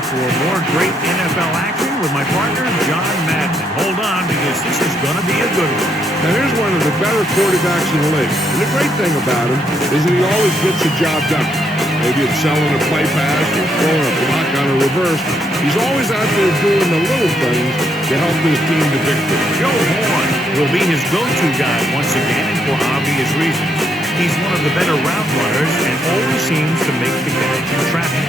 here for more great NFL action with my partner, John Madden. And hold on, because this is going to be a good one. Now, here's one of the better quarterbacks in the league. And the great thing about him is that he always gets the job done. Maybe it's selling a play pass or throwing a block on a reverse. He's always out there doing the little things to help his team to victory. Joe Horn will be his go-to guy once again, and for obvious reasons. He's one of the better route runners and always seems to make the catch in traffic.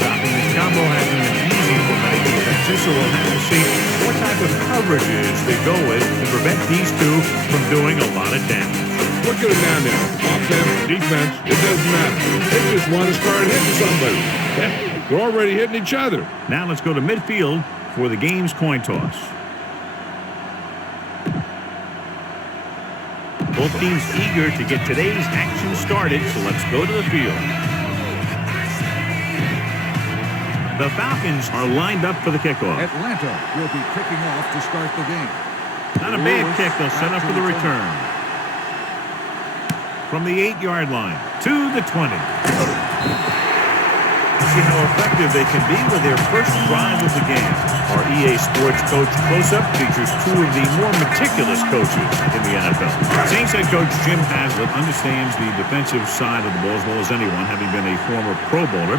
Stopping this combo hasn't been easy for many defenses, so we'll have to see what type of coverages they go with to prevent these two from doing a lot of damage. Look at him now. Offense, defense, it doesn't matter. They just want to start hitting somebody. They're already hitting each other. Now let's go to midfield for the game's coin toss. Both teams eager to get today's action started, so let's go to the field. The Falcons are lined up for the kickoff. Atlanta will be kicking off to start the game. Not a bad kick. They'll set up for the return. From the 8-yard line to the 20. See how effective they can be with their first drive of the game. Our EA Sports Coach Close-Up features two of the more meticulous coaches in the NFL. Saints head coach Jim Haslett understands the defensive side of the ball as well as anyone, having been a former Pro Bowler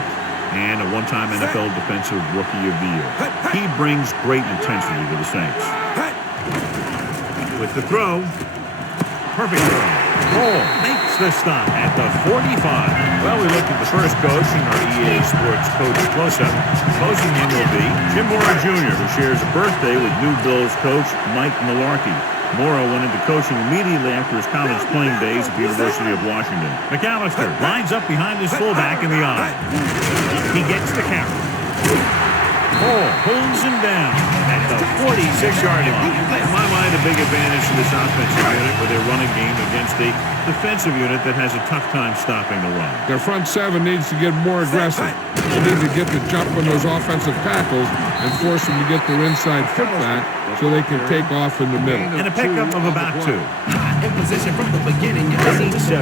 and a one-time NFL Defensive Rookie of the Year. He brings great intensity to the Saints. With the throw, perfect throw. Ball makes the stop at the 45. Well, we looked at the first coach in our EA Sports Coach Close-Up. Closing in will be Jim Mora Jr., who shares a birthday with new Bills coach Mike Mularkey. Mora went into coaching immediately after his college playing days at the University of Washington. McAllister lines up behind his fullback in the eye. He gets the carry. Pulls him down at the 46-yard line. In my mind, a big advantage to this offensive unit with their running game against a defensive unit that has a tough time stopping the run. Their front seven needs to get more aggressive. They need to get the jump on those offensive tackles and force them to get their inside foot back so they can take off in the middle. And a pickup of about 2. In position from the beginning. You can see 7.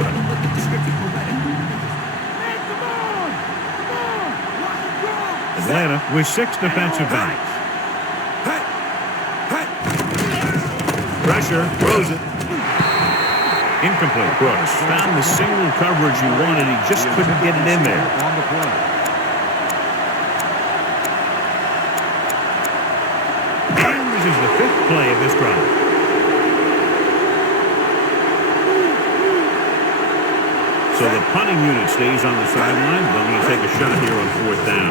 Atlanta with 6 defensive backs. Pressure, throws it. Incomplete. Brooks found the single coverage he wanted. He just couldn't get it in there. And this is the 5th play of this drive. So the punting unit stays on the sideline. They're going to take a shot here on 4th down.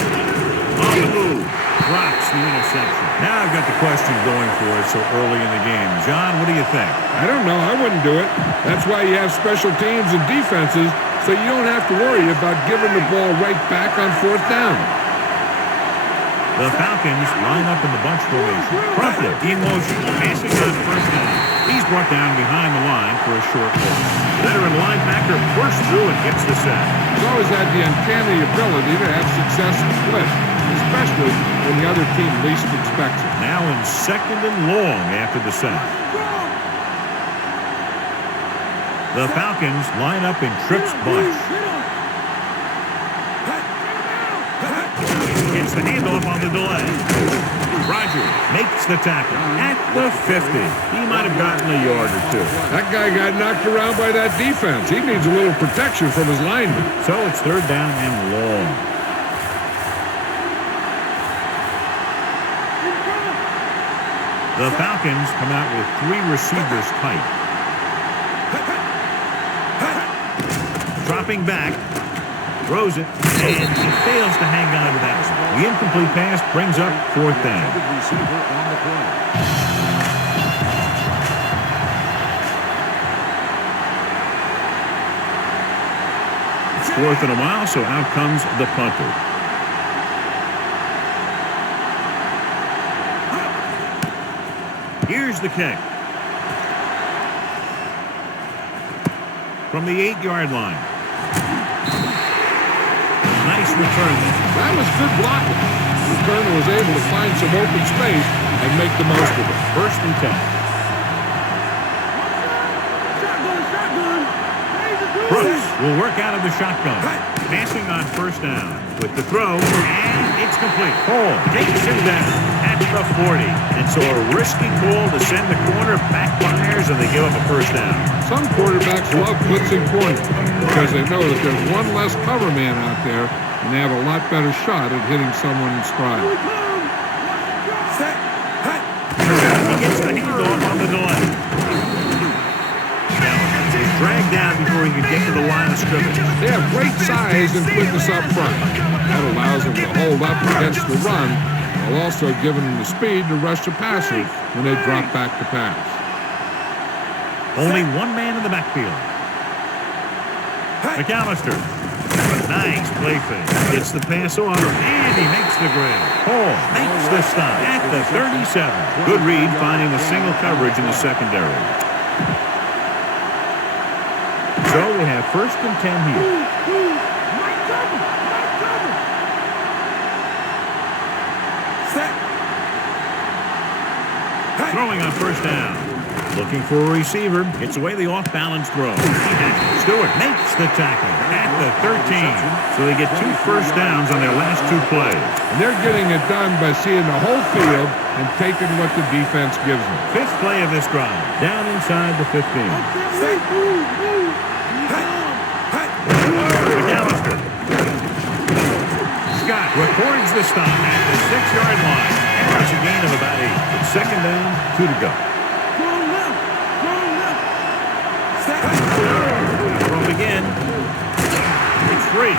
On the move, drops the interception. Now I've got the question going for it so early in the game. John, what do you think? I don't know. I wouldn't do it. That's why you have special teams and defenses, so you don't have to worry about giving the ball right back on 4th down. The Falcons line up in the bunch formation. Crumpler in motion, passing on 1st down. He's brought down behind the line for a short loss. Veteran linebacker bursts through and gets the sack. He's always had the uncanny ability to have success in split, especially when the other team least expects it. Now in 2nd and long after the sack. The Falcons line up in trips bunch. Gets the handoff on the delay. Rogers makes the tackle at the 50. He might have gotten a yard or 2. That guy got knocked around by that defense. He needs a little protection from his lineman. So it's 3rd down and long. The Falcons come out with 3 receivers tight. Dropping back. Throws it, and he fails to hang on to that. The incomplete pass brings up 4th down. It's 4th and a mile, so out comes the punter. Here's the kick. From the 8-yard line. Nice return there. That was good blocking. The returner was able to find some open space and make the most of it. 1st and 10. Brooks will work out of the shotgun. Passing on first down with the throw, and it's complete. Hall takes him down at the 40. And so a risky call to send the corner backfires, and they give up a first down. Some quarterbacks love blitzing corners because they know that there's one less cover man out there, and they have a lot better shot at hitting someone in stride. He gets the handoff on the delay. He's dragged down before he could get to the line of scrimmage. They have great size and quickness up front. That allows them to hold up against the run, while also giving them the speed to rush the passer when they drop back to pass. Only one man in the backfield. McAllister. Nice play fake. Gets the pass off, and he makes the grab. Hall makes the stop at the 37. Good read, finding the single coverage in the secondary. So they have first and 10 here. Throwing on first down. Looking for a receiver. Gets away the off-balance throw. Stewart makes the tackle at the 13. So they get 2 first downs on their last 2 plays. And they're getting it done by seeing the whole field and taking what the defense gives them. 5th play of this drive. Down inside the 15. McAllister. Scott records the stop at the 6-yard line. And that's a gain of about 8. It's second down, 2 to go. Throw again. It's free.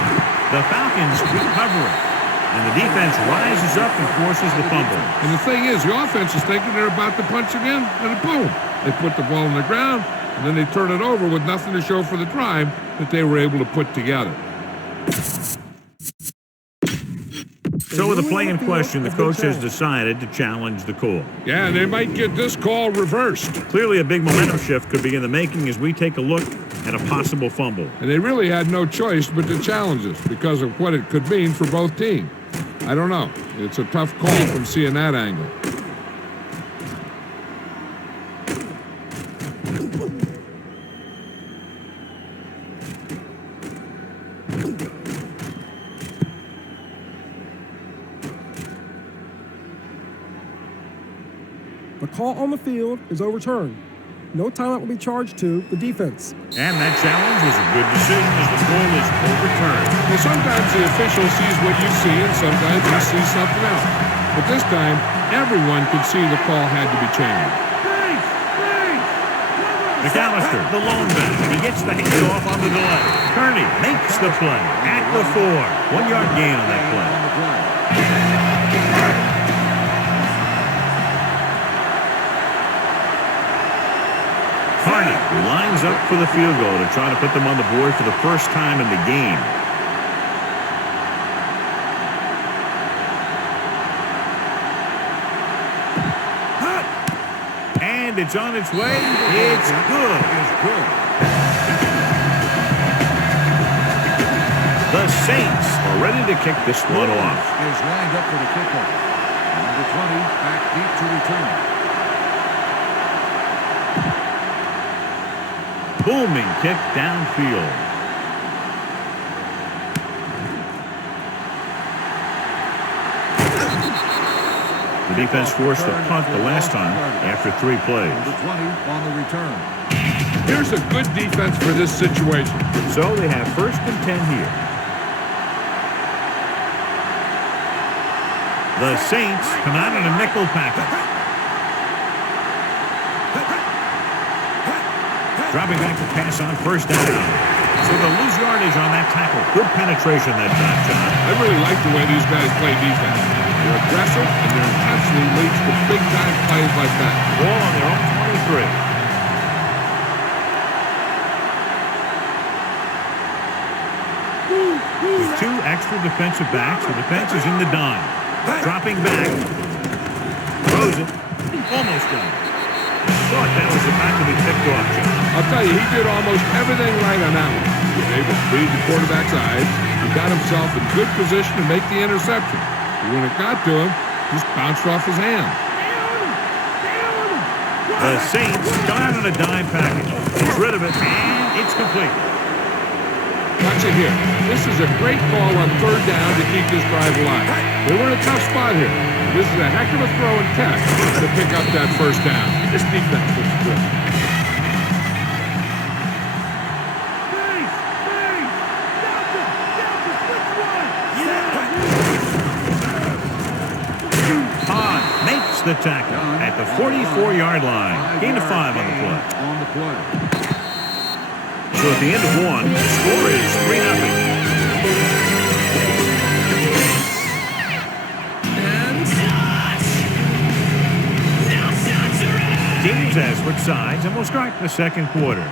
The Falcons recover it. And the defense rises up and forces the fumble. And the thing is, the offense is thinking they're about to punch again, and boom. They put the ball on the ground, and then they turn it over with nothing to show for the drive that they were able to put together. So with the play in question, the coach has decided to challenge the call. Yeah, they might get this call reversed. Clearly a big momentum shift could be in the making as we take a look at a possible fumble. And they really had no choice but to challenge this because of what it could mean for both teams. I don't know. It's a tough call from seeing that angle. The call on the field is overturned. No timeout will be charged to the defense. And that challenge was a good decision as the call is overturned. Well, sometimes the official sees what you see, and sometimes he sees something else. But this time, everyone could see the call had to be changed. McAllister, the lone back. He gets the handoff on the delay. Kearney makes the play at the 4. 1-yard gain on that play. Kearney lines up for the field goal to try to put them on the board for the first time in the game. And it's on its way. It's good. The Saints are ready to kick this one off. Is lined up for the kickoff. Number 20 back deep to return. Booming kick downfield. The defense forced the punt the last time after 3 plays. Number 20 on the return. Here's a good defense for this situation. So they have first and 10 here. The Saints come out in a nickel package. Dropping back to pass on first down. So they'll lose yardage on that tackle. Good penetration that time, John. I really like the way these guys play defense. They're aggressive, and their intensity leads to big-time plays like that. Ball on their own 23. With 2 extra defensive backs, the defense is in the dime. Dropping back. Throws it. Almost done. Thought that was about to be picked off, John. I'll tell you, he did almost everything right on that one. He was able to read the quarterback's eyes. He got himself in good position to make the interception. But when it got to him, just bounced off his hand. The Saints start on a dime package. Gets rid of it, and it's complete. Watch it here. This is a great call on third down to keep this drive alive. They were in a tough spot here. This is a heck of a throw and catch to pick up that first down. This defense looks good. Makes the tackle at the 44-yard line. Gain of 5 on the play. So at the end of one, the score is 3-0. Teams has switched sides, and we'll start the second quarter.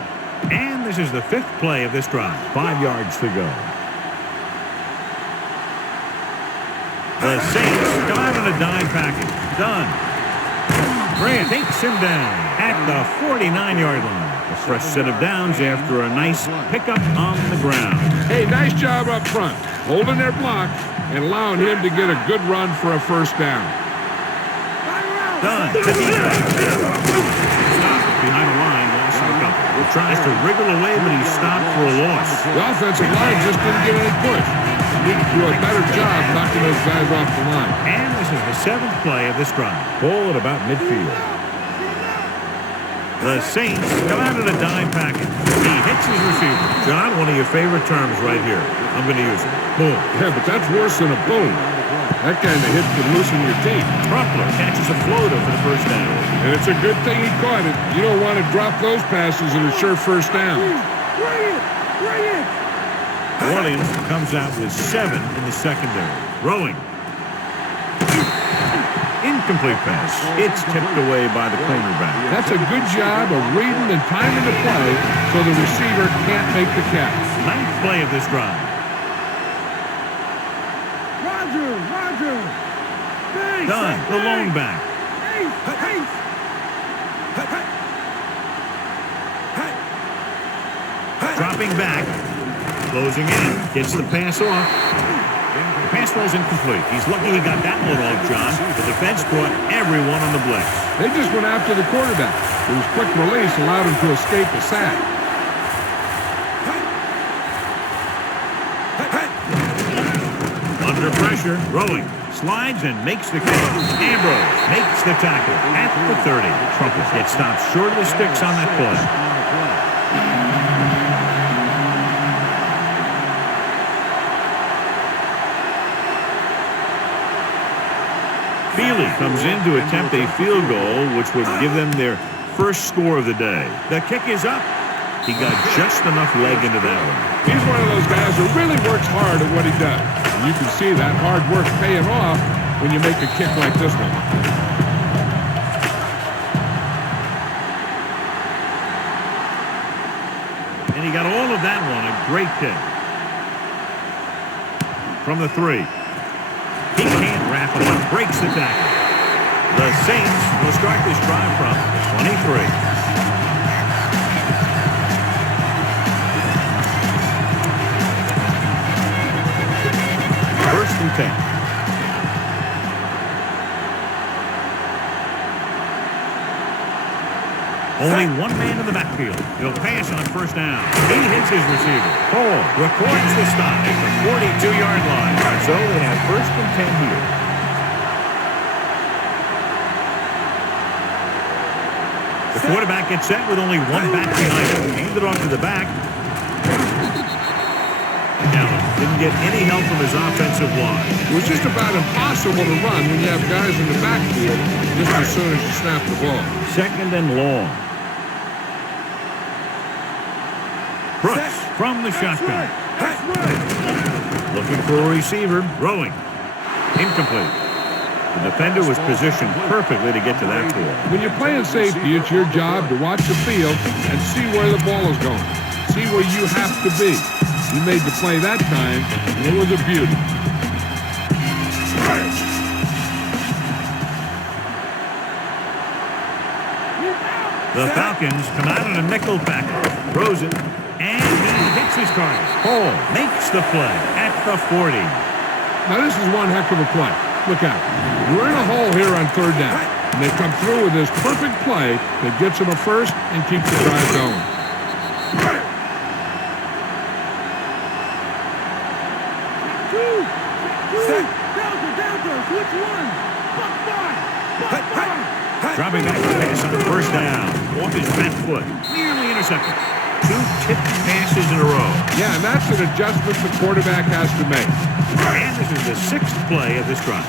And this is the 5th play of this drive. 5 yards to go. The Saints come out in a dime package. Done. Grant takes him down at the 49-yard line. A fresh set of downs after a nice pickup on the ground. Hey, nice job up front, holding their block and allowing him to get a good run for a first down. Done. To defense. Stopped behind the line, lost a couple. Tries to wriggle away, but he's stopped for a loss. The offensive line just didn't get any push. Need to do a better job knocking those guys off the line. And this is the 7th play of this drive. Ball at about midfield. The Saints come out in a dime package. He hits his receiver. John, one of your favorite terms right here. I'm going to use it. Boom. Yeah, but that's worse than a boom. That kind of hit could loosen your teeth. Crumpler catches a floater for the first down. And it's a good thing he caught it. You don't want to drop those passes in a sure first down. Orleans comes out with 7 in the secondary. Rowing. Incomplete pass. It's tipped away by the cornerback. That's a good job of reading and timing the play so the receiver can't make the catch. 9th play of this drive. Roger. Done. The lone back. Dropping back. Closing in. Gets the pass off. The pass rolls incomplete. He's lucky he got that one off, John. The defense brought everyone on the blitz. They just went after the quarterback. His quick release allowed him to escape the sack. Under pressure, Rowing. Slides and makes the catch. Ambrose makes the tackle at the 30. Trumpet gets stopped short of the sticks on that play. Feely comes in to attempt a field goal, which would give them their first score of the day. The kick is up. He got just enough leg into that one. He's one of those guys who really works hard at what he does. And you can see that hard work paying off when you make a kick like this one. And he got all of that one. A great kick. From the 3. He can't wrap it up. Breaks the tackle. The Saints will start this drive from the 23. First and 10. Only one man in the backfield. He'll pass on first down. He hits his receiver. Hall records the stop at the 42-yard line. So they have first and 10 here. The quarterback gets set with only one back behind him. Hand it off to the back. Allen didn't get any help from his offensive line. It was just about impossible to run when you have guys in the backfield just as soon as you snap the ball. Second and long. Brooks from the shotgun. Looking for a receiver. Rowing. Incomplete. The defender was positioned perfectly to get to that ball. When you're playing safety, it's your job to watch the field and see where the ball is going. See where you have to be. He made the play that time, and it was a beauty. The Falcons come out in a nickel package. Rosen, and he hits his target. Hall makes the play at the 40. Now, this is one heck of a play. Look out. We're in a hole here on third down, and they come through with this perfect play that gets them a first and keeps the drive going. Dropping back to pass on first down. Off his left foot. Nearly intercepted. 2 tipped passes in a row. Yeah, and that's an adjustment the quarterback has to make. And this is the 6th play of this drive.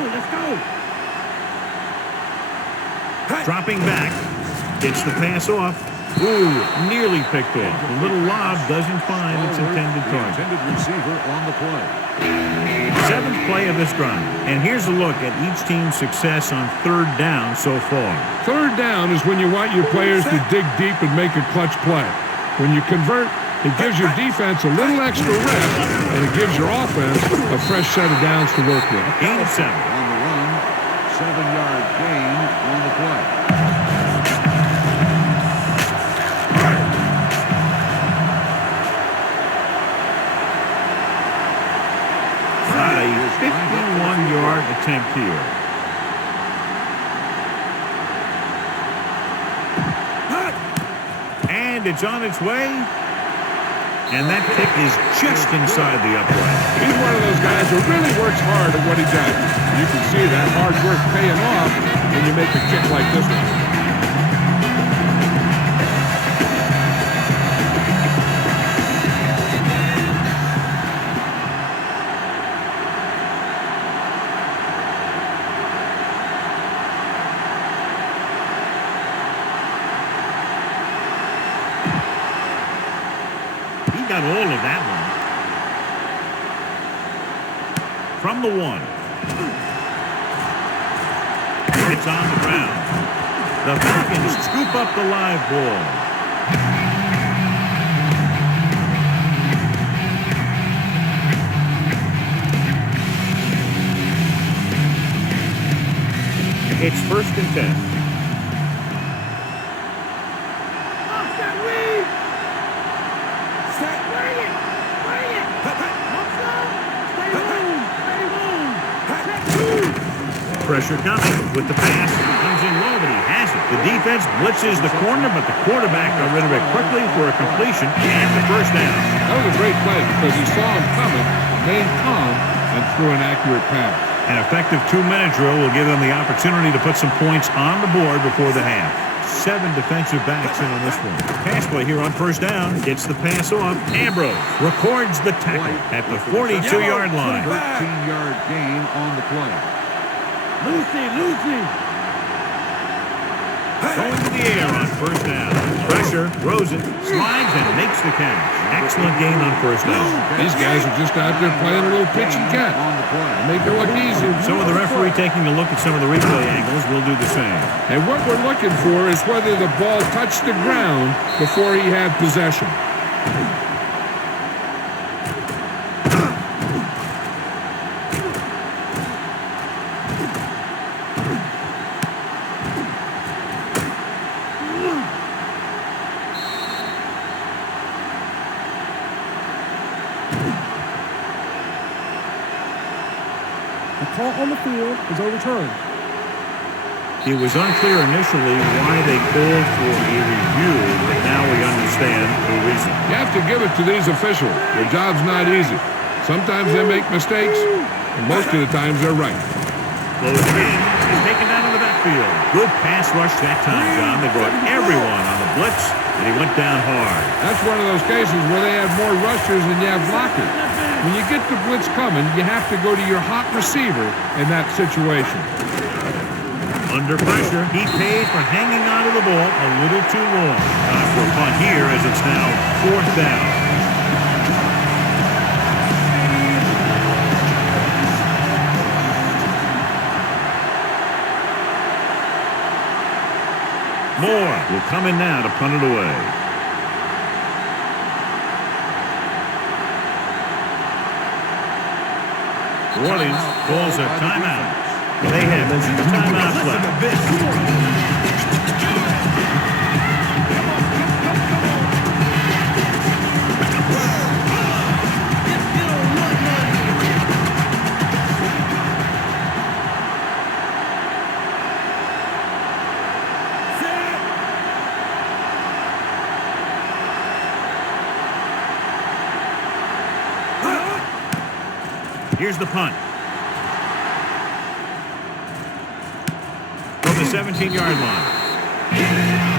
Let's go. Dropping back. Gets the pass off. Ooh, nearly picked off. The little lob doesn't find its intended The target. intended receiver on the play. 7th play of this drive. And here's a look at each team's success on 3rd down so far. 3rd down is when you want your players to dig deep and make a clutch play. When you convert, it gives your defense a little extra rest, and it gives your offense a fresh set of downs to work with. Gain of 7. On the run, 7-yard gain on the play. Not a 51-yard attempt here. And it's on its way. And that kick is just inside the upright. He's one of those guys who really works hard at what he does. You can see that hard work paying off when you make a kick like this one. Got all of that one. From the 1. It's on the ground. The Falcons scoop up the live ball. It's 1st and 10. Pressure coming with the pass. Comes in low, but he has it. The defense blitzes the corner, but the quarterback got rid of it quickly for a completion and the 1st down. That was a great play because he saw him coming, remained calm, and threw an accurate pass. An effective 2-minute drill will give them the opportunity to put some points on the board before the half. 7 defensive backs in on this one. Pass play here on 1st down. Gets the pass off. Ambrose records the tackle at the 42-yard line. 13-yard gain on the play. Lucy. Going to the air on 1st down. Pressure, throws it, slides, and makes the catch. Excellent game on 1st down. These guys are just out there playing a little pitch and catch. On the play. Make it look easy. So with the referee taking a look at some of the replay angles, we'll do the same. And what we're looking for is whether the ball touched the ground before he had possession. The call on the field is overturned. It was unclear initially why they called for a review, but now we understand the reason. You have to give it to these officials. Their job's not easy. Sometimes they make mistakes, and most of the times they're right. Closing in, is taken down in the backfield. Good pass rush that time, John. They brought everyone on the blitz, and he went down hard. That's one of those cases where they have more rushers than you have blockers. When you get the blitz coming, you have to go to your hot receiver in that situation. Under pressure, he paid for hanging onto the ball a little too long. Time for a punt here as it's now 4th down. Moore will come in now to punt it away. New Orleans calls a timeout. They have 2 timeouts left. Here's the punt. From the 17-yard line.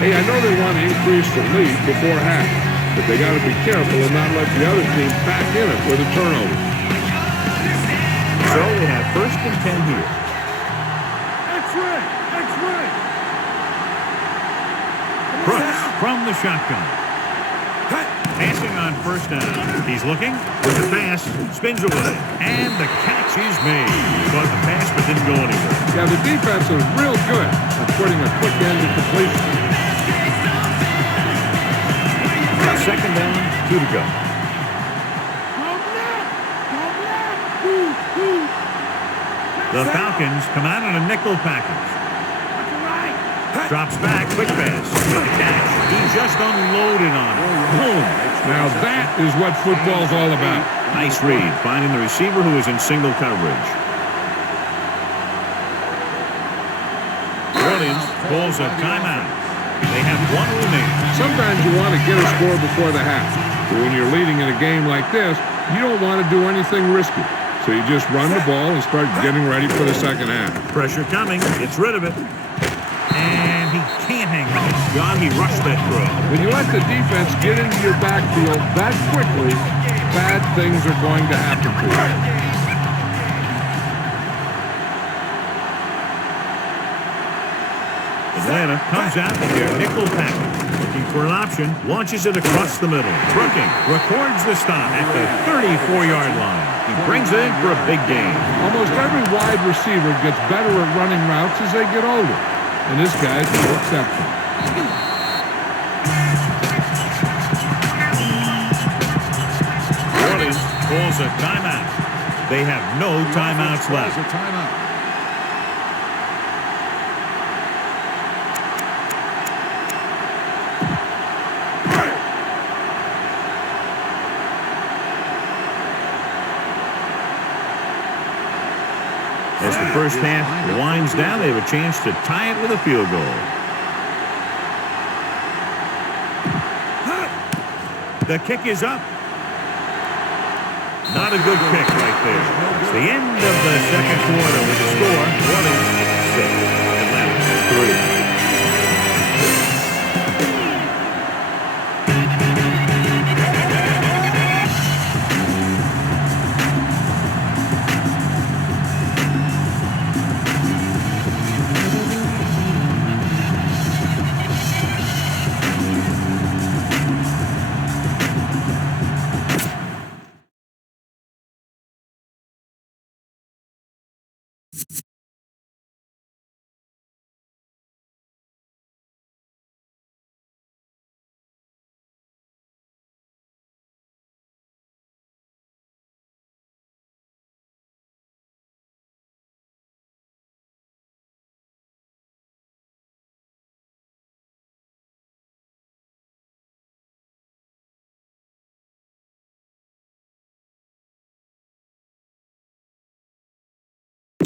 Hey, I know they want to increase the lead before half, but they got to be careful and not let the other team back in it with a turnover. So we have 1st and 10 here. X-ray! X-ray! Brooks from the shotgun. Passing on 1st down. He's looking with the pass, spins away, and the catch is made. Caught the pass but didn't go anywhere. Yeah, the defense is real good at putting a quick end to completion. 2nd down, 2 to go. The Falcons come out on a nickel package. Drops back, quick pass. With the catch. He just unloaded on it. Boom. Now that is what football's all about. Nice read, finding the receiver who is in single coverage. Williams calls a timeout. They have 1 remaining. Sometimes you want to get a score before the half. But when you're leading in a game like this, you don't want to do anything risky. So you just run the ball and start getting ready for the second half. Pressure coming. Gets rid of it. And he can't hang on. God, he rushed that throw. When you let the defense get into your backfield that quickly, bad things are going to happen to you. Atlanta comes out with their nickel package. Looking for an option. Launches it across the middle. Brooking records the stop at the 34-yard line. He brings it in for a big gain. Almost every wide receiver gets better at running routes as they get older. And this guy's no exception. Orleans calls a timeout. They have no timeouts left. A timeout. As the first half winds down, they have a chance to tie it with a field goal. The kick is up. Not a good kick right there. It's the end of the second quarter with the score. Orleans 6, Atlanta 3.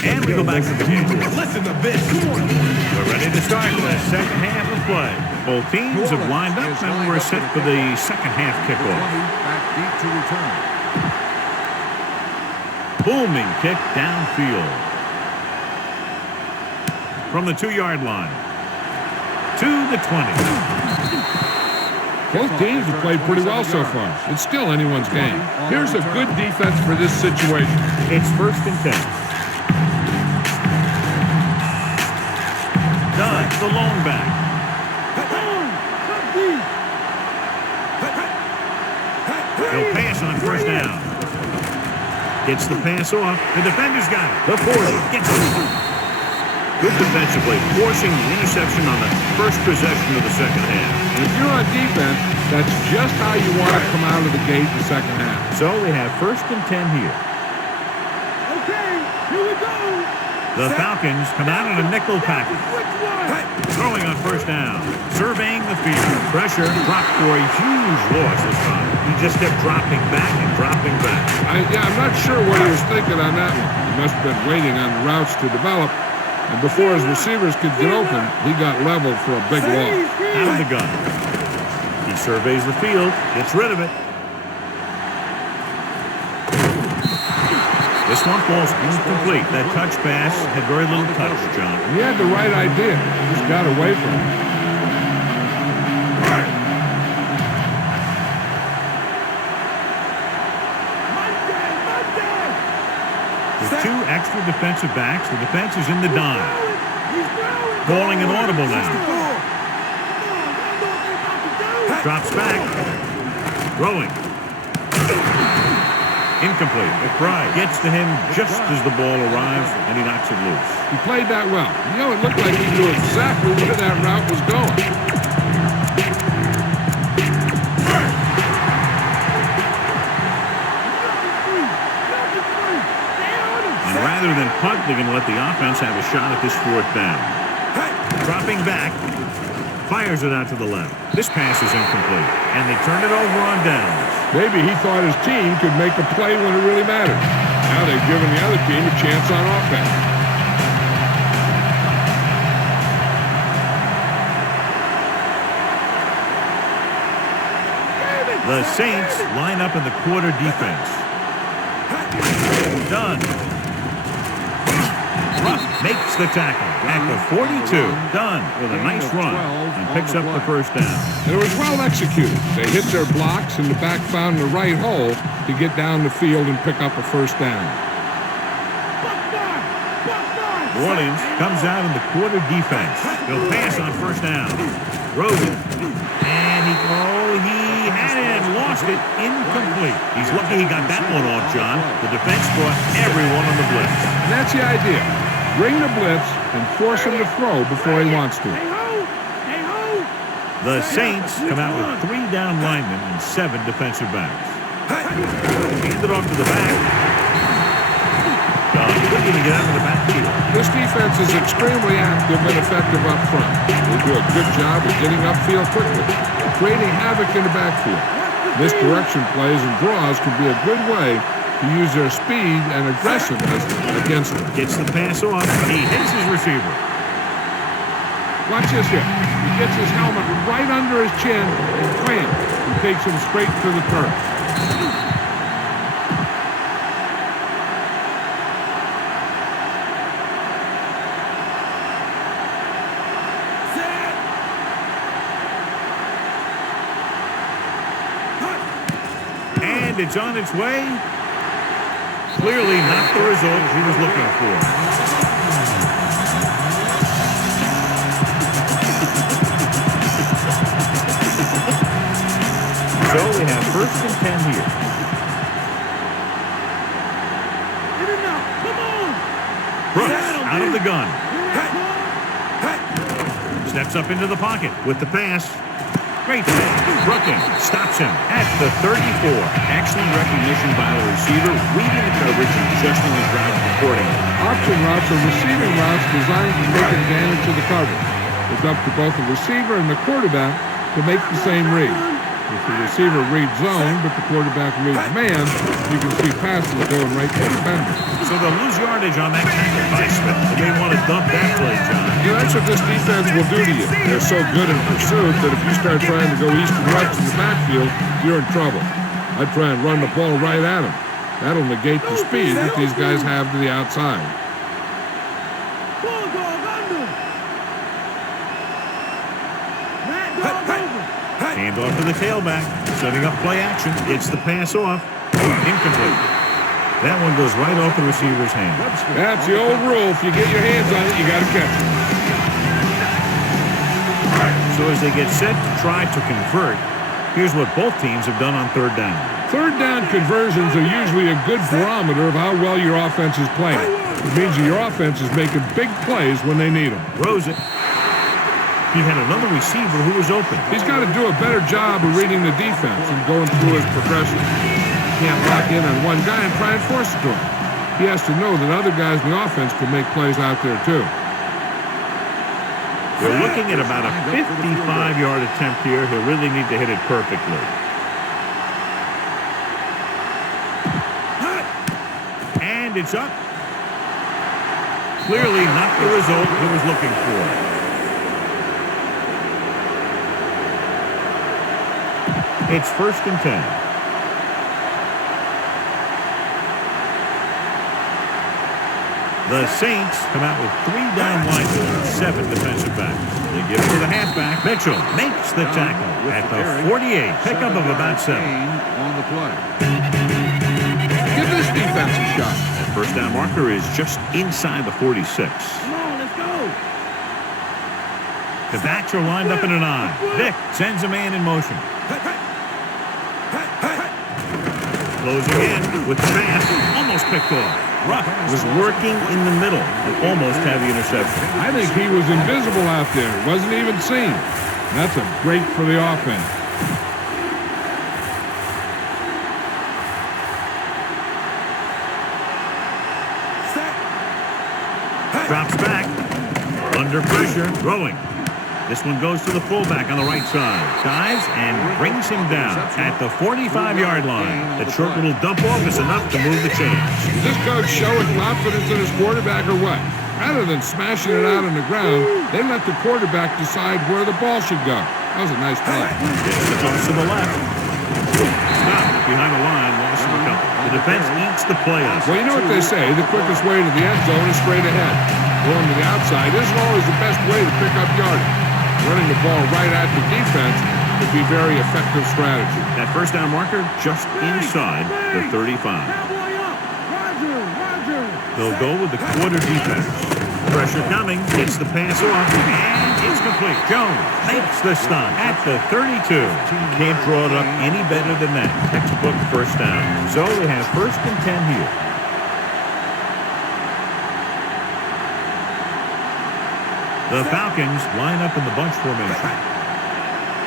And we go back to the game. Listen to this. We're ready to start the second half of play. Both teams have lined up and we're set for the second half kickoff. Back deep to return. Booming kick downfield. From the 2-yard line. To the 20. Both teams have played pretty well so far. It's still anyone's game. Here's a good defense for this situation. It's 1st and 10. Dunn, the lone back. He'll pass on 1st down. Gets the pass off. The defender's got it. The 40 gets it. Good defensively, forcing the interception on the first possession of the second half. And if you're on defense, that's just how you want to come out of the gate in the second half. So they have 1st and 10 here. Okay, here we go. The Falcons come out in a nickel package. Throwing on 1st down. Surveying the field. Pressure dropped for a huge loss this time. He just kept dropping back and dropping back. I'm not sure what he was thinking on that one. He must have been waiting on the routes to develop. And before his receivers could get open, he got leveled for a big loss. Out of the gun. He surveys the field. Gets rid of it. This one falls incomplete. That touch pass had very little touch, John. He had the right idea. Just got away from him. With 2 extra defensive backs, the defense is in the dime. Calling an audible now. Drops back. Throwing. Incomplete. McBride gets to him just as the ball arrives, and he knocks it loose. He played that well. You know, it looked like he knew exactly where that route was going. And rather than punt, they're going to let the offense have a shot at this 4th down. Dropping back. Fires it out to the left. This pass is incomplete, and they turn it over on downs. Maybe he thought his team could make a play when it really mattered. Now they've given the other team a chance on offense. The Saints line up in the quarter defense. Done. Ruff makes the tackle at the 42. Done with a nice run and picks up the 1st down. It was well executed. They hit their blocks and the back found the right hole to get down the field and pick up a 1st down. New Orleans comes out in the quarter defense. He'll pass on 1st down. Rosen. And he had it and lost it. Incomplete. He's lucky he got that one off, John. The defense brought everyone on the blitz. And that's the idea. Bring the blitz and force him to throw before he wants to. The Saints come out with 3 down linemen and 7 defensive backs. Hand it off to the back. Couldn't even get out of the backfield. This defense is extremely active and effective up front. They do a good job of getting upfield quickly, creating havoc in the backfield. Misdirection plays and draws can be a good way to use their speed and aggressiveness against them. Gets the pass off. He hits his receiver. Watch this here. He gets his helmet right under his chin and clamps and takes him straight to the turf. And it's on its way. Clearly not the result he was looking for. So we have 1st and 10 here. Brooks out of the gun. Steps up into the pocket with the pass. Great pass. Brooking stops him at the 34. Excellent recognition by the receiver, reading the coverage and adjusting his route accordingly. Option routes are receiving routes designed to take advantage of the coverage. It's up to both the receiver and the quarterback to make the same read. If the receiver reads zone, but the quarterback reads man, you can see passes going right to the defender. So they'll lose yardage on that tackle by Smith. They may want to dump that play, John. Yeah, that's what this defense will do to you. They're so good in pursuit that if you start trying to go east and west in the backfield, you're in trouble. I'd try and run the ball right at them. That'll negate the speed that these guys have to the outside. Hand off to the tailback. Setting up play action. Gets the pass off. Incomplete. That one goes right off the receiver's hand. That's the old rule. If you get your hands on it, you got to catch it. So as they get set to try to convert, here's what both teams have done on 3rd down. 3rd down conversions are usually a good barometer of how well your offense is playing. It means that your offense is making big plays when they need them. Rosen. He had another receiver who was open. He's got to do a better job of reading the defense and going through his progression. He can't lock in on one guy and try and force it to him. He has to know that other guys in the offense can make plays out there too. We're looking at about a 55-yard attempt here. He'll really need to hit it perfectly. And it's up. Clearly not the result he was looking for. It's 1st and 10. The Saints come out with 3 down linemen and 7 defensive backs. They give it to the halfback. Mitchell makes the tackle at the 48. Pickup of about 7. On the play. Give this defense a shot. That first down marker is just inside the 46. Come on, let's go. The backs are lined up in an I. Vick sends a man in motion. Closing in with the pass. Almost picked off. Ruff was working in the middle and almost had the interception. I think he was invisible out there. Wasn't even seen. That's a break for the offense. Drops back. Under pressure. Throwing. This one goes to the fullback on the right side. Dives and brings him down at the 45-yard line. The short little dump-off is enough to move the chains. Is this coach showing confidence in his quarterback or what? Rather than smashing it out on the ground, they let the quarterback decide where the ball should go. That was a nice play. Gets the toss to the left. Stop behind the line. Loss of a couple. The defense eats the play off. Well, you know what they say. The quickest way to the end zone is straight ahead. Going to the outside isn't always the best way to pick up yardage. Running the ball right at the defense would be very effective strategy. That first down marker just inside the 35. Cowboy up. Roger. They'll go with the quarter defense. Pressure coming. Gets the pass off. And it's complete. Jones makes the stop at the 32. Can't draw it up any better than that. Textbook first down. So they have 1st and 10 here. The Falcons line up in the bunch formation.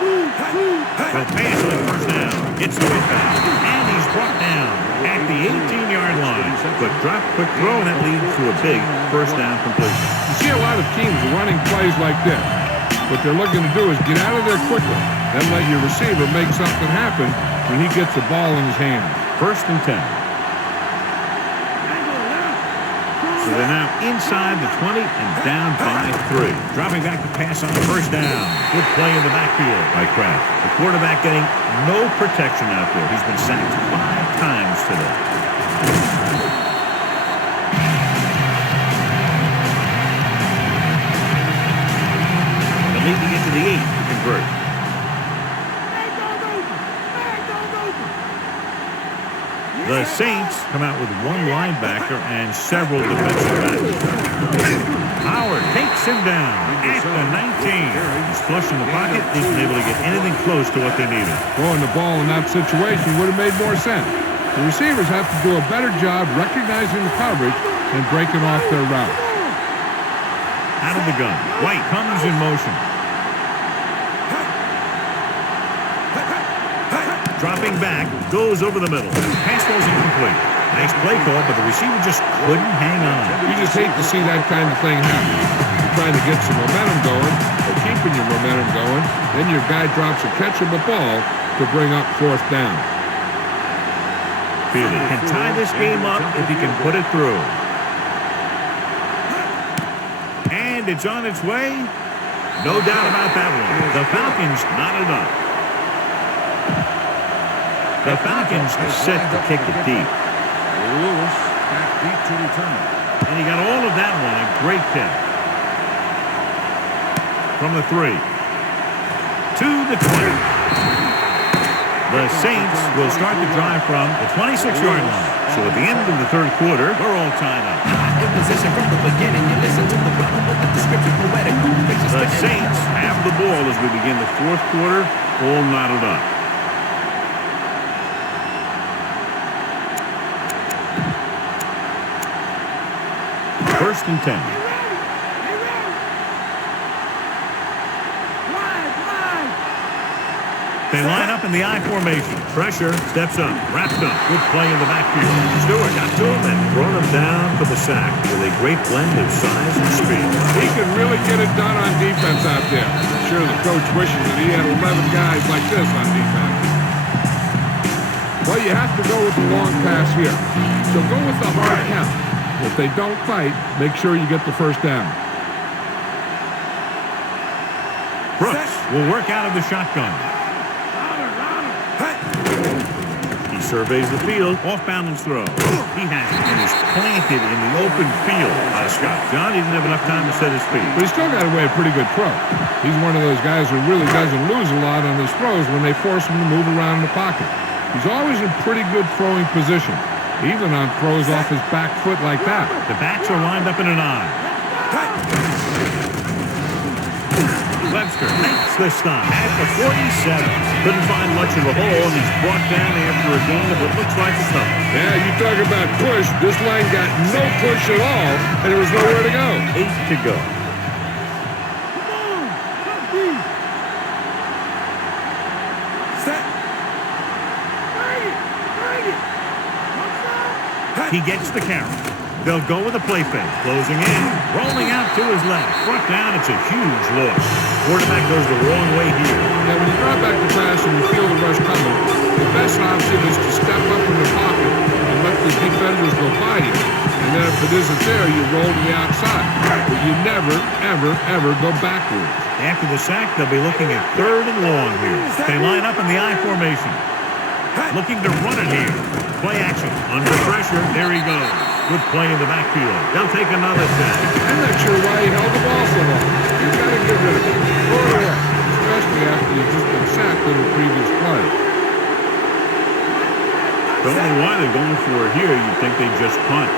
They'll pass on the first down. Gets the way back. And he's brought down at the 18-yard line. Quick drop, quick throw, and that leads to a big first down completion. You see a lot of teams running plays like this. What they're looking to do is get out of there quickly, then let your receiver make something happen when he gets the ball in his hands. 1st and 10. So they're now inside the 20 and down by 3. Dropping back to pass on the first down. Good play in the backfield by Kraft. The quarterback getting no protection out there. He's been sacked 5 times today. They'll need to get to the 8 to convert. The Saints come out with 1 linebacker and several defensive backs. Howard takes him down at the 19. He's flush in the pocket. Isn't able to get anything close to what they needed. Throwing the ball in that situation would have made more sense. The receivers have to do a better job recognizing the coverage and breaking off their route. Out of the gun. White comes in motion. Dropping back, goes over the middle. Pass goes incomplete. Nice play call, but the receiver just couldn't hang on. You just hate to see that kind of thing happen. You're trying to get some momentum going, or keeping your momentum going, then your guy drops a catchable ball to bring up 4th down. Feely can tie this game up if he can put it through. And it's on its way. No doubt about that one. The Falcons knotted up. The Falcons are set to kick it deep. Lewis back deep to return. And he got all of that one. A great kick. From the 3. To the 20. The Saints will start the drive from the 26-yard line. So at the end of the 3rd quarter, we're all tied up. In position from the beginning, you listen to the rhythm with the description, poetic. The Saints have the ball as we begin the 4th quarter, all knotted up. First and 10. They line up in the I formation. Pressure, steps up, wrapped up. Good play in the backfield. Stewart got to him and brought him down for the sack with a great blend of size and speed. He can really get it done on defense out there. I'm sure the coach wishes that he had 11 guys like this on defense. Well, you have to go with the long pass here. So go with the hard count. If they don't fight, make sure you get the first down. Brooks will work out of the shotgun. He surveys the field. Off balance throw. He has it and is planted in the open field by Scott. John, he didn't have enough time to set his feet. But he still got away a pretty good throw. He's one of those guys who really doesn't lose a lot on his throws when they force him to move around in the pocket. He's always in pretty good throwing position, even on throws off his back foot like that. The backs are lined up in an eye. Webster makes the stop at the 47. Couldn't find much of a hole, and he's brought down after a gain of what looks like a stop. Yeah, you talk about push. This line got no push at all, and there was nowhere to go. 8 to go. He gets the carry. They'll go with a play fake. Closing in. Rolling out to his left. Front down. It's a huge loss. Quarterback goes the wrong way here. Now, when you drop back the pass and you feel the rush coming, the best option is to step up in the pocket and let the defenders go by you. And then if it isn't there, you roll to the outside. But you never, ever, ever go backwards. After the sack, they'll be looking at 3rd and long here. They line up in the I formation. Looking to run it here. Play action. Under pressure. There he goes. Good play in the backfield. They'll take another sack. I'm not sure why he held the ball so long. You've got to get rid of it. Throw it away. Especially after you've just been sacked in the previous play. Don't know why they're going for it here. You'd think they just punt.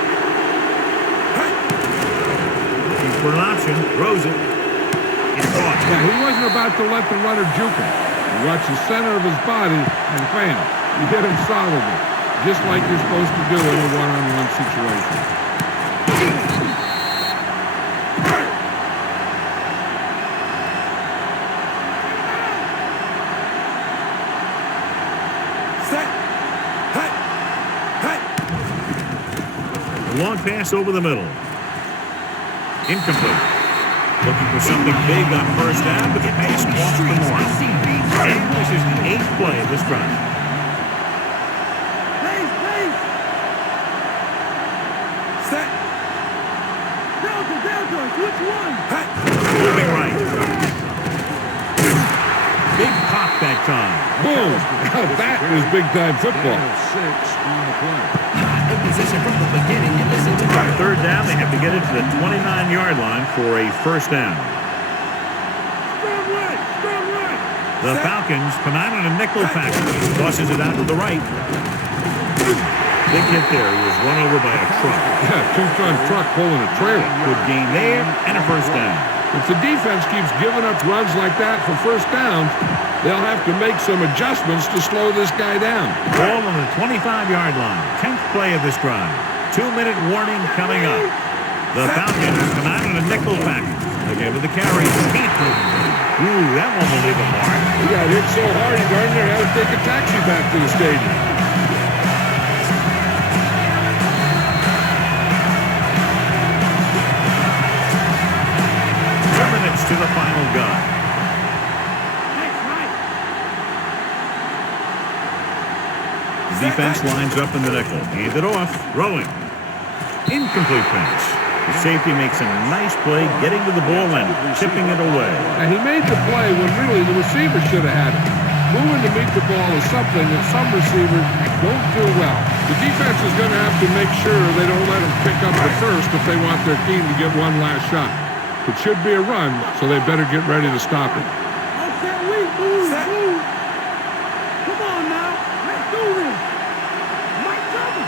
Looking for an option. Throws it. It's caught. Yeah, he wasn't about to let the runner juke him. He watched the center of his body and bam, you hit him solidly. Just like you're supposed to do in a one-on-one situation. A long pass over the middle. Incomplete. Looking for something big on first down, but the pass off the mark. And this is the 8th play of this drive. Moving right. Big pop that time. Boom! Now that was big-time football. 6 on the play. In position from the beginning. You listen to On 3rd down, they have to get it to the 29-yard line for a first down. The Falcons come out in a nickel package. Tosses it out to the right. Big hit there. He was run over by a truck. Yeah, 2-ton truck pulling a trailer. Good gain there and a first down. If the defense keeps giving up runs like that for first downs, they'll have to make some adjustments to slow this guy down. Ball on the 25-yard line. 10th play of this drive. 2-minute warning coming up. The Falcons come out in a nickel package. Again with the carry. Ooh, that one will leave a mark. He got hit so hard he darn near had to take a taxi back to the stadium. To the final guy. The defense lines up in the nickel. Hand it off. Throwing. Incomplete pass. The safety makes a nice play getting to the ball and tipping it away. And he made the play when really the receiver should have had it. Moving to meet the ball is something that some receivers don't do well. The defense is going to have to make sure they don't let him pick up the first if they want their team to get one last shot. It should be a run, so they better get ready to stop it. Move. Come on now. Let's do this. Mike cover.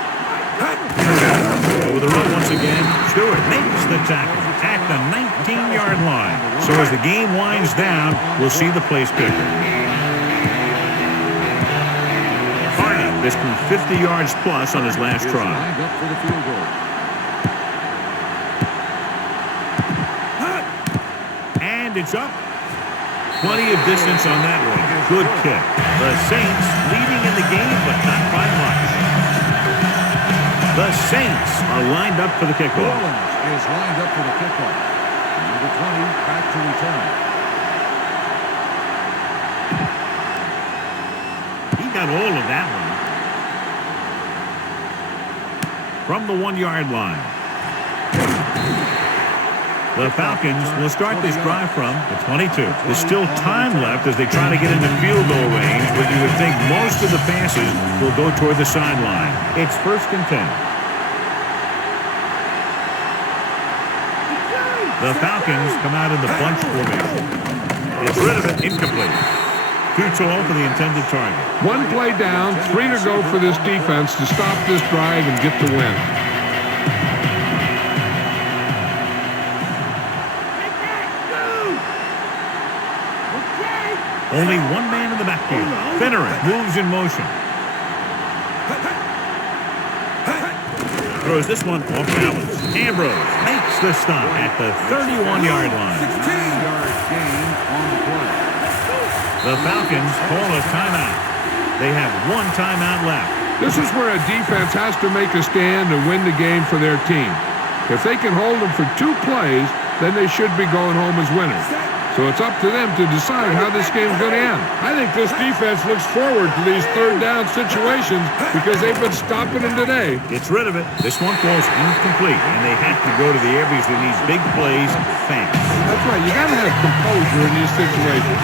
Over the run once again. Stewart makes the tackle at the 19-yard line. So as the game winds down, we'll see the place kicker. Hardy missed from 50 yards plus on his last try. Lined up for the field goal. It's up. Plenty of distance on that one. Good kick. The Saints leading in the game, but not by much. The Saints are lined up for the kickoff. Rollins is lined up for the kickoff. Number 20 back to return. He got all of that one. From the 1-yard line. The Falcons will start this drive from the 22. There's still time left as they try to get into field goal range, but you would think most of the passes will go toward the sideline. It's 1st and 10. The Falcons come out in the bunch formation. It's rid of it, incomplete. Too tall for the intended target. 1 play down, 3 to go for this defense to stop this drive and get the win. Only one man in the backfield. Finneran moves in motion. Throws this one off balance. Ambrose makes the stop at the 31-yard line. 16-yard gain on the play. The Falcons call a timeout. They have 1 timeout left. This is where a defense has to make a stand and win the game for their team. If they can hold them for 2 plays, then they should be going home as winners. So it's up to them to decide how this game's going to end. I think this defense looks forward to these 3rd down situations because they've been stopping them today. Gets rid of it. This one falls incomplete, and they have to go to the air because they need big plays fast. That's right. You got to have composure in these situations.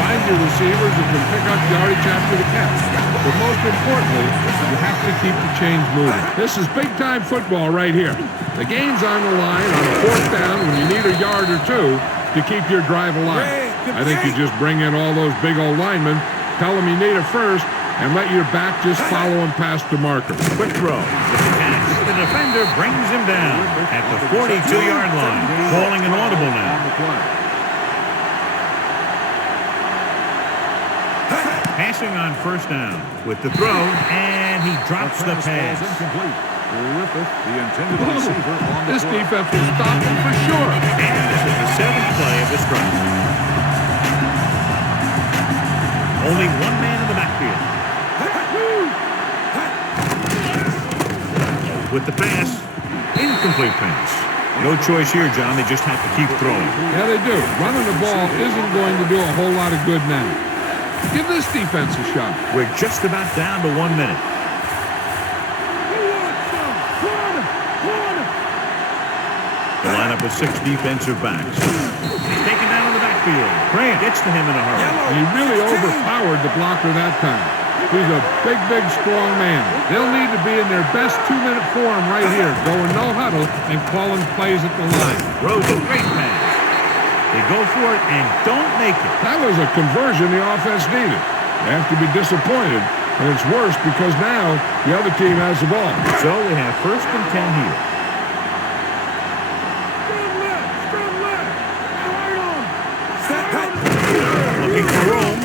Find your receivers who can pick up yardage after the catch. But most importantly, you have to keep the chains moving. This is big-time football right here. The game's on the line on a 4th down when you need a yard or 2 to keep your drive alive. I think you just bring in all those big old linemen, tell them you need it first, and let your back just follow him past the marker. Quick throw. The defender brings him down at the 42-yard line. Calling an audible now. Passing on 1st down with the throw, and he drops the pass. Griffith, the intended receiver on the This play. defense will stop him for sure. And this is the 7th play of this drive. Only 1 man in the backfield. With the pass, incomplete pass. No choice here, John. They just have to keep throwing. Yeah, they do. Running the ball isn't going to do a whole lot of good now. Give this defense a shot. We're just about down to 1 minute. The lineup with 6 defensive backs. He's taken down in the backfield. Grant gets to him in a hurry. He really overpowered the blocker that time. He's a big, big, strong man. They'll need to be in their best 2-minute form right here, going no huddle and calling plays at the line. Throws a great pass. They go for it and don't make it. That was a conversion the offense needed. They have to be disappointed, and it's worse because now the other team has the ball. So they have 1st and 10 here. Looking for room.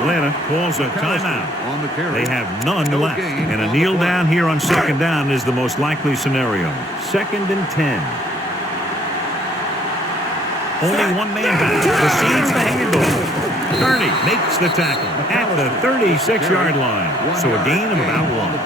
Atlanta calls a timeout. On the carry. They have none left. And a kneel down here on 2nd down is the most likely scenario. 2nd and 10. Only 1 man back. Receives the handoff. 30 makes the tackle at the 36-yard line. So a gain of about 1.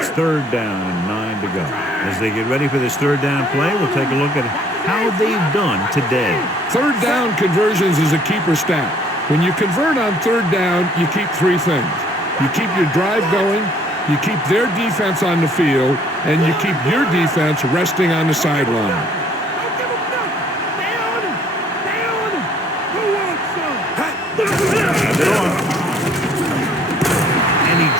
It's 3rd down and 9 to go. As they get ready for this 3rd down play, we'll take a look at how they've done today. 3rd down conversions is a keeper stat. When you convert on 3rd down, you keep 3 things. You keep your drive going, you keep their defense on the field, and you keep your defense resting on the sideline.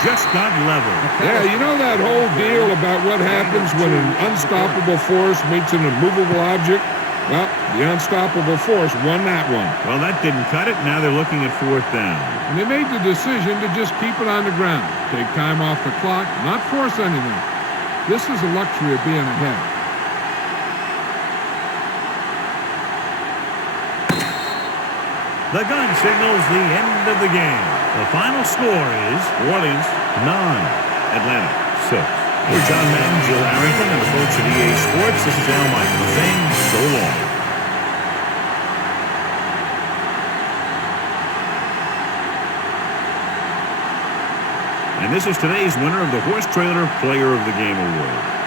Just got level. Yeah, you know that whole deal about what happens when an unstoppable force meets an immovable object? Well, the unstoppable force won that one. Well, that didn't cut it. Now they're looking at 4th down. And they made the decision to just keep it on the ground. Take time off the clock, not force anything. This is the luxury of being ahead. The gun signals the end of the game. The final score is New Orleans 9, Atlanta 6. For John Madden, Jill Harrington, and the folks at EA Sports, this is Al Michael saying so long. And this is today's winner of the Horse Trailer Player of the Game Award.